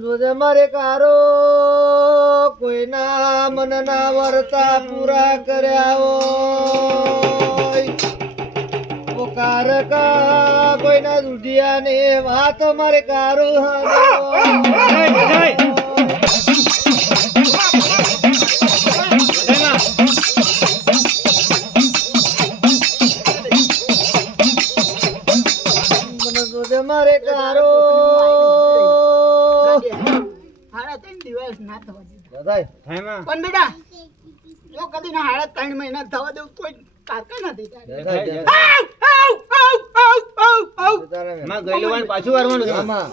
જોજે મારે કારો. કોઈના મન ના વર્તા પૂરા કર્યા હોય. કારકા કોઈના દુઢિયા ને વાત મારે કારો જોજે મારે કારો. દિવસ ના થવા દીધા. પણ બેટા જો કદી ના હાડા ત્રણ મહિના થવા કોઈ કાકા નથી તારે. દાદા આવ, આવ, આવ, આવ, આવ, આવ, દાદા ગયેલું વાળ પાછું વારવાનું છે. આમાં.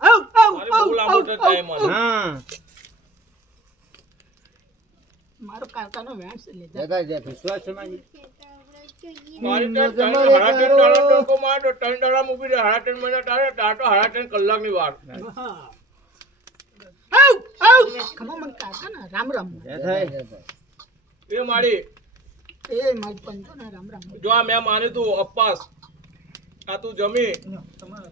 આવ, આવ, મારે આવ, બહુ લાંબો આવ, ટાઈમ આવ, આવ. હા. મારો કાકાનો વેણ છે લે જા. દાદા જતા વિશ્વાસ છે મારી. હમ, ત્રણ- સાડા ત્રણ કારો- દાડા ટોકો મારે તો ખમો મને કાકા ને રામ રામ. એ માળી. એ મારી પંચો ને રામ રામ. જો આ મેં માન્યું તું અપાસ. આ તું જમી. તમારા